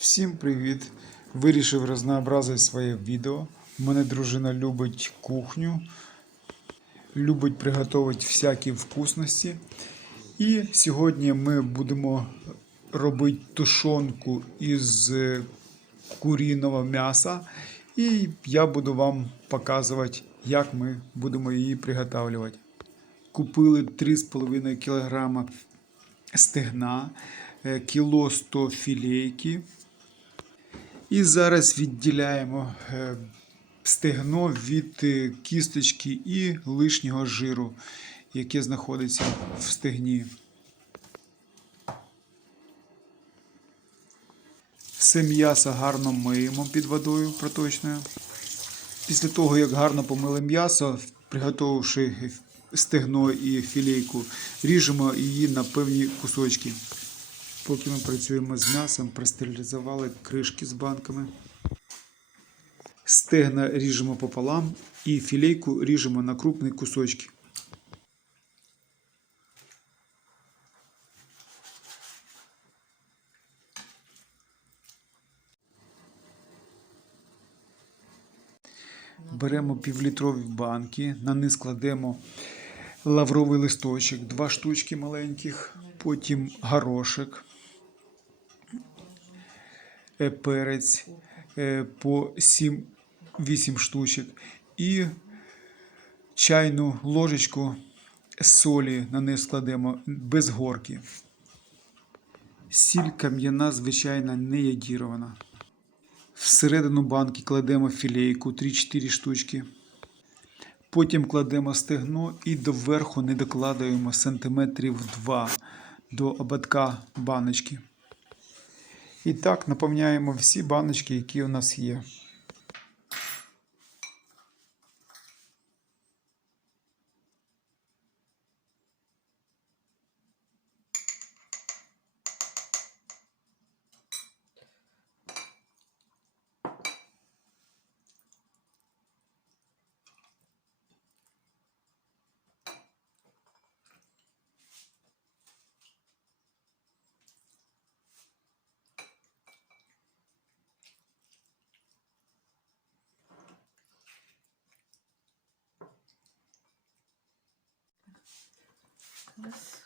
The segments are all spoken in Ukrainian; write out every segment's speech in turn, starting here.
Всім привіт! Вирішив разнообразити своє відео. Мене дружина любить кухню, любить приготувати всякі вкусності. І сьогодні ми будемо робити тушонку із куріного м'яса. І я буду вам показувати, як ми будемо її приготовлювати. Купили 3,5 кг стегна, е, кіло 100 філейки. І зараз відділяємо е, стегно від е, кісточки і лишнього жиру, яке знаходиться в стегні. Все м'ясо гарно миємо під водою проточною. Після того, як гарно помили м'ясо, приготувавши стегно і філейку, ріжемо її на певні кусочки. Поки ми працюємо з м'ясом, простерилізували кришки з банками. Стегна ріжемо пополам і філейку ріжемо на крупні кусочки. Беремо півлітрові банки, на низ кладемо лавровий листочок, два штучки маленьких, потім горошек, е, перець е, по 7-8 штучок і чайну ложечку солі на низ кладемо без горки. Сіль кам'яна, звичайно, не ядірована. Всередину банки кладемо філейку 3-4 штучки. Потім кладемо стегно і доверху не докладаємо сантиметрів 2 до ободка баночки. І так наповняємо всі баночки, які у нас є. Раз.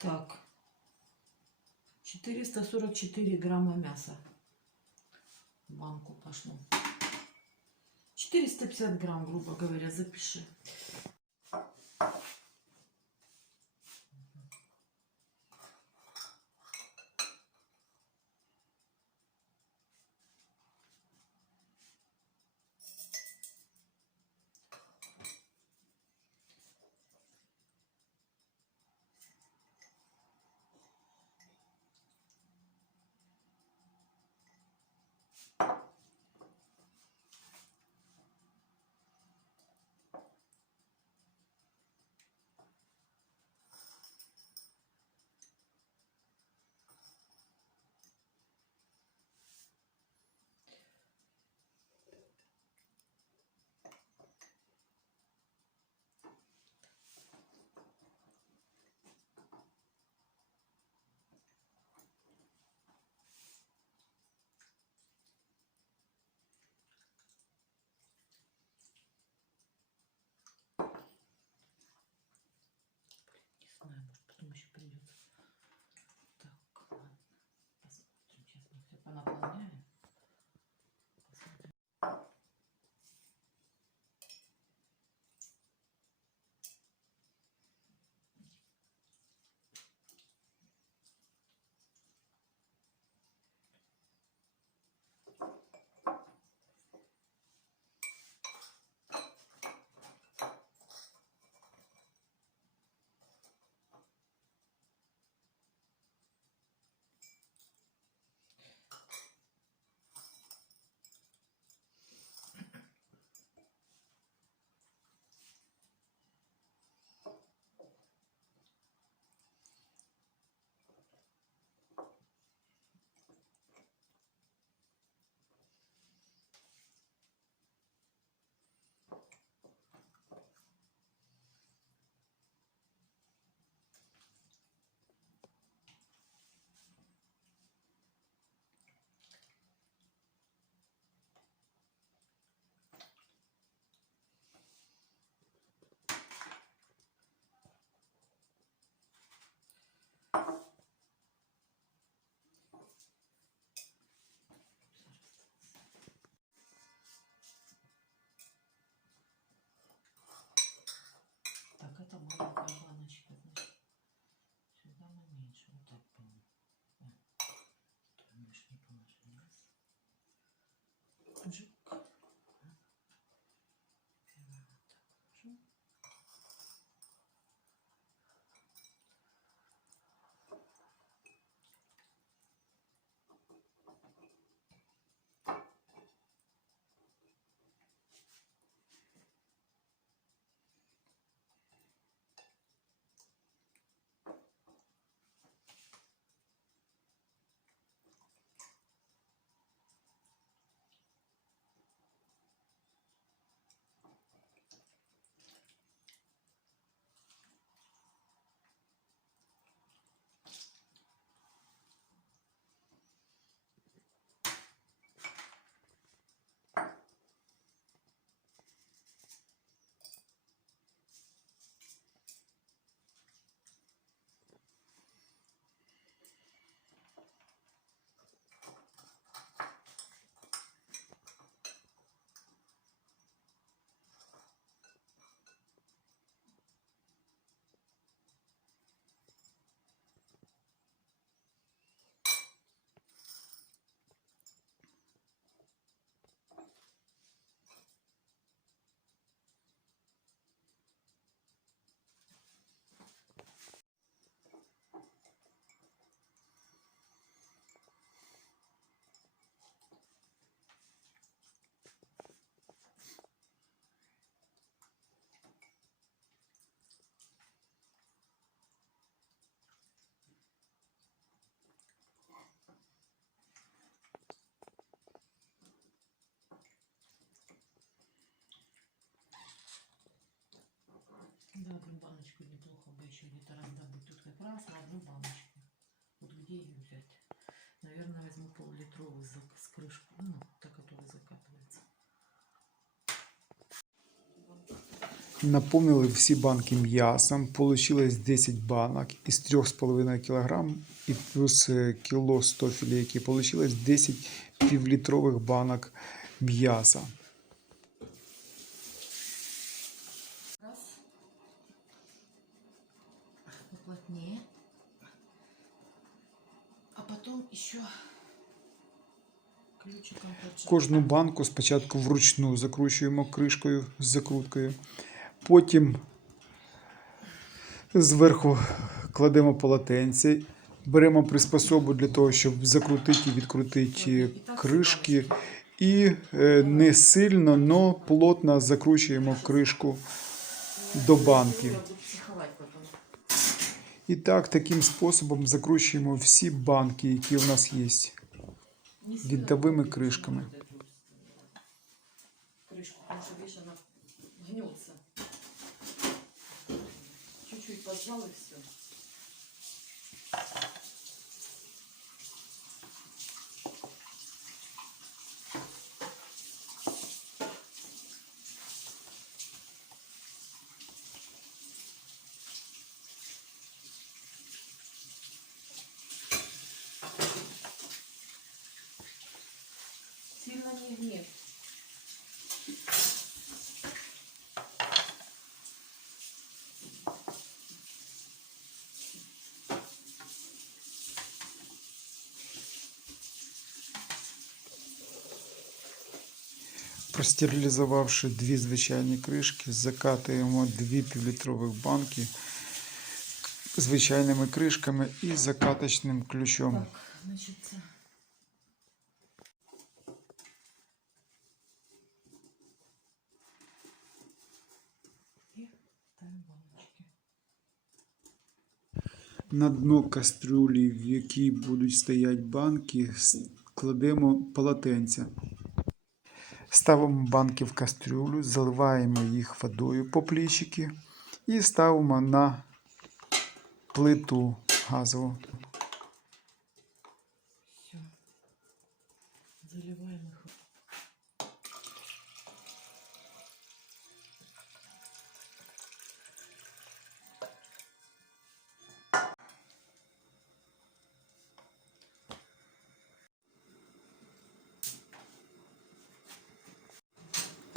Так. 444 грамма мяса. Банку пошло. 450 грамм, грубо говоря, запиши. Je... баночку неплохо бы еще где-то раздобыть. Тут как раз на одну баночку. Вот где ее взять? Наверное, возьму пол-литровый зак- с крышкой. Ну, та, которая закатывается. Наповнили всі банки м'ясом. Получилось 10 банок із 3,5 кг і плюс е, кіло 100 філейки. Получилось 10 півлітрових банок м'яса. Поплотнее. А потом еще ключиком. Кожну банку спочатку вручну закручуємо кришкою з закруткою. Потім зверху кладемо полотенце, беремо приспособу для того, щоб закрутити і відкрутити кришки. І е, не сильно, но плотно закручуємо кришку до банки. Я буду психовать потом. І так, таким способом закручуємо всі банки, які у нас є. Не сильно Винтовыми крутить, крышками. надо эту Крышку, потому что, видишь, она гнется. Чуть-чуть поджал и все. Простерилізувавши дві звичайні кришки, закатуємо дві півлітрових банки звичайними кришками і закаточним ключом. Так. На дно кастрюлі, в якій будуть стояти банки, кладемо полотенця. Ставимо банки в кастрюлю, заливаємо їх водою по плічики і ставимо на плиту газову.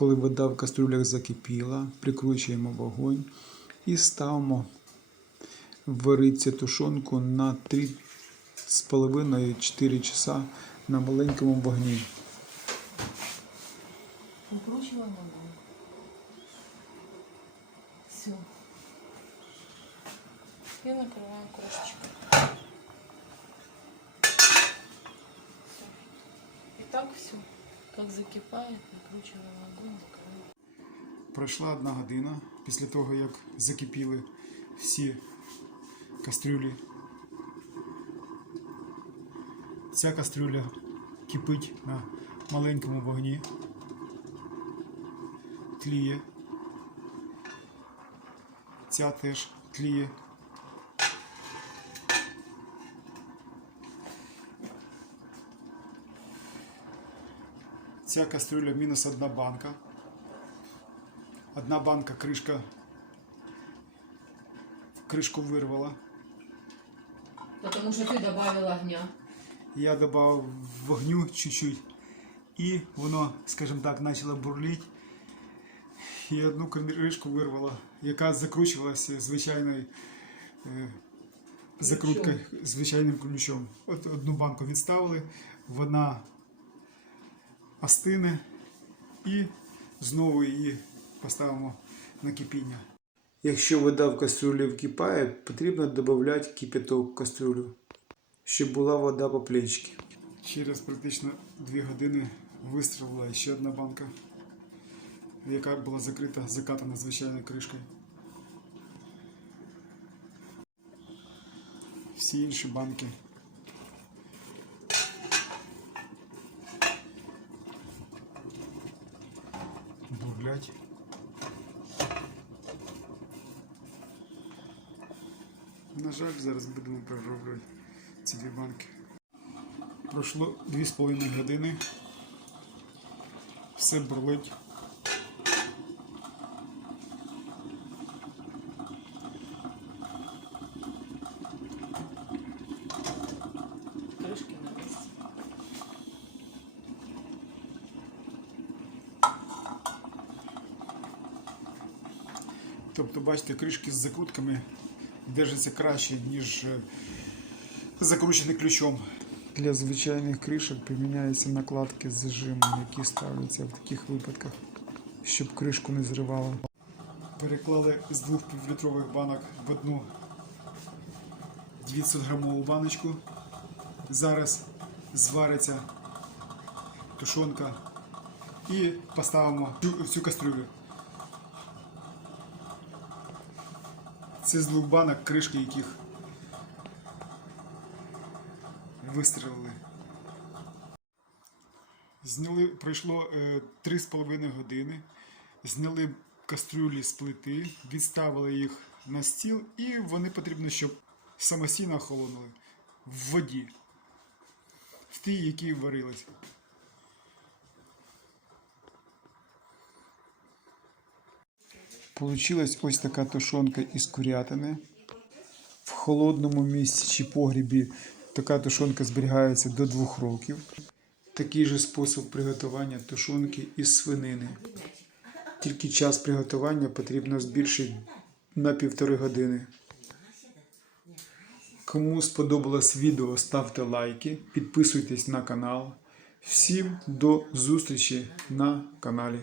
Коли вода в кастрюлях закипіла, прикручуємо вогонь і ставимо вариться тушонку на 3,5-4 часа на маленькому вогні. Закручиваем вагон. Все. И накрываем крышечкой. Всё. И так все. Как закипает, накручиваем огонь. Пройшла одна година після того, як закипіли всі кастрюлі. Ця кастрюля кипить на маленькому вогні, тліє. Ця теж тліє. Ця кастрюля мінус одна банка. Одна банка кришка. Кришку вирвала. Потому что ты добавила огня. Я додав вогню чуть-чуть. І воно, скажімо так, почало бурліть. І одну кришку вирвало, яка закручувалася звичайною е, закруткою, звичайним ключом. От одну банку відставили, вона остине і знову її поставимо на кипіння. Якщо вода в кастрюлі вкипає, потрібно додати кипяток в кастрюлю, щоб була вода по плечки. Через практично 2 години вистрілила ще одна банка, яка була закрита, закатана звичайною кришкою. Всі інші банки. Зараз будемо перероблювати ці дві банки. Пройшло 2,5 години. Все бурлить. Тобто, бачите, кришки з закрутками держаться краще, ніж е, закручені ключом. Для звичайних кришок приміняються накладки з зажимом, які ставляться в таких випадках, щоб кришку не зривало. Переклали з двох півлітрових банок в одну 200 грамову баночку. Зараз звариться тушонка і поставимо в цю кастрюлю. Це з двох банок, кришки яких вистрелили. Зняли, пройшло е, 3,5 години. Зняли кастрюлі з плити, відставили їх на стіл, і вони потрібно, щоб самостійно охолонули в воді. В тій, які варились. Получилась ось така тушонка із курятини. В холодному місці чи погрібі така тушонка зберігається до 2 років. Такий же спосіб приготування тушонки із свинини. Тільки час приготування потрібно збільшити на півтори години. Кому сподобалось відео, ставте лайки, підписуйтесь на канал. Всім до зустрічі на каналі.